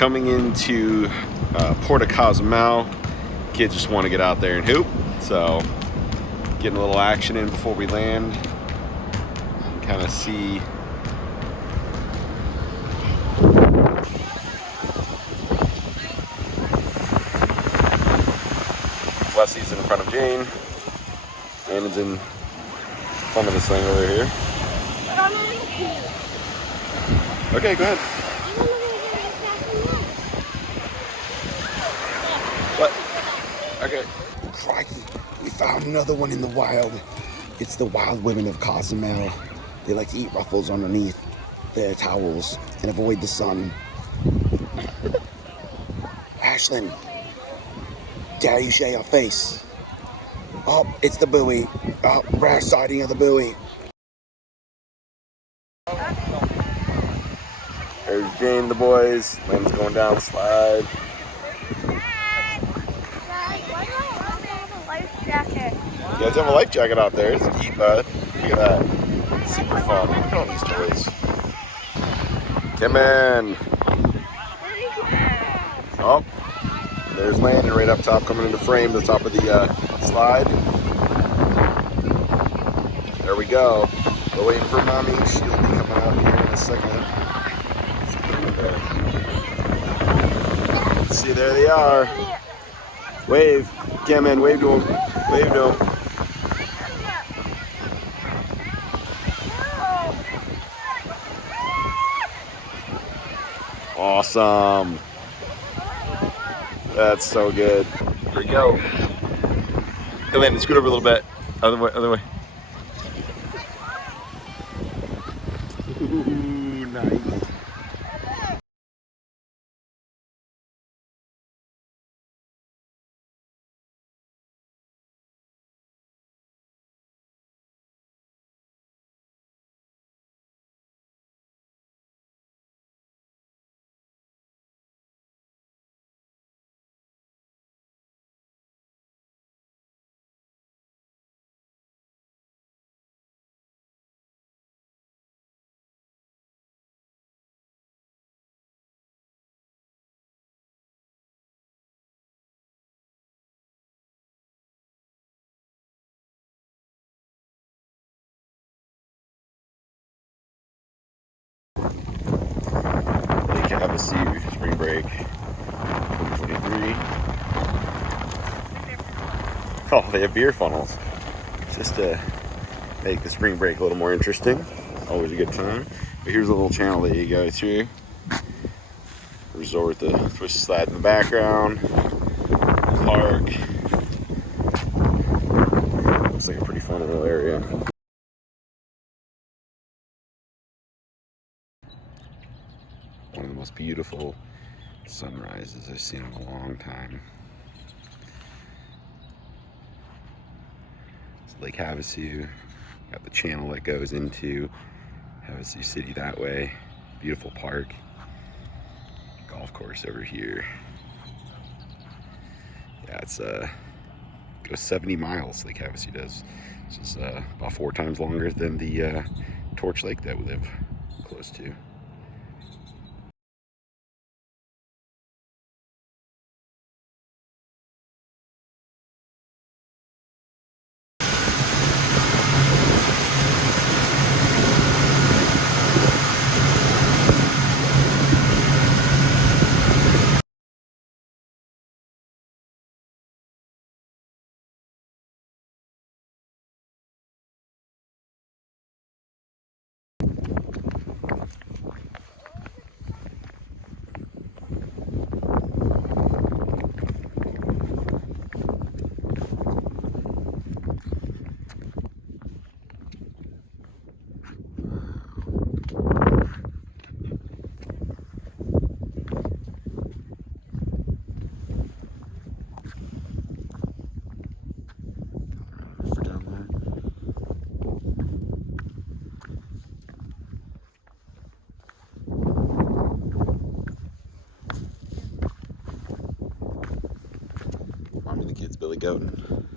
coming into Port of Cozumel. Kids just want to get out there and hoop, so getting a little action in before we land. Kind of see Leslie's in front of Jane. Brandon's in front of this thing over here. Okay, go ahead. What? Okay. Crikey, we found another one in the wild. It's the wild women of Cozumel. They like to eat ruffles underneath their towels and avoid the sun. Ashlyn, dare you share your face? Oh, it's the buoy. Oh, rare sighting of the buoy. There's Jane and the boys. Lynn's going down the slide. You guys have a life jacket out there. It's neat, bud. Look at that. Super fun. Look at all these toys. Come in. Oh, there's Landon right up top, coming into frame, the top of the slide. There we go. We're waiting for Mommy. She'll be coming out here in a second. Let's put them in there. See, there they are. Wave. Come in. Wave to them. Wave to them. Awesome. That's so good. Here we go. Hey, Landon, scoot over a little bit. Other way, other way. Ooh, nice. Havasu spring break 2023. Oh, they have beer funnels. Just to make the spring break a little more interesting. Always a good time. But here's a little channel that you go through. Resort, the twisted slide in the background. Park. Looks like a pretty fun little area. One of the most beautiful sunrises I've seen in a long time. It's Lake Havasu. Got the channel that goes into Havasu City that way. Beautiful park. Golf course over here. Yeah, it's goes 70 miles. Lake Havasu does. This is about 4 times longer than the Torch Lake that we live close to. Mommy and the kids, Billy Goatin'.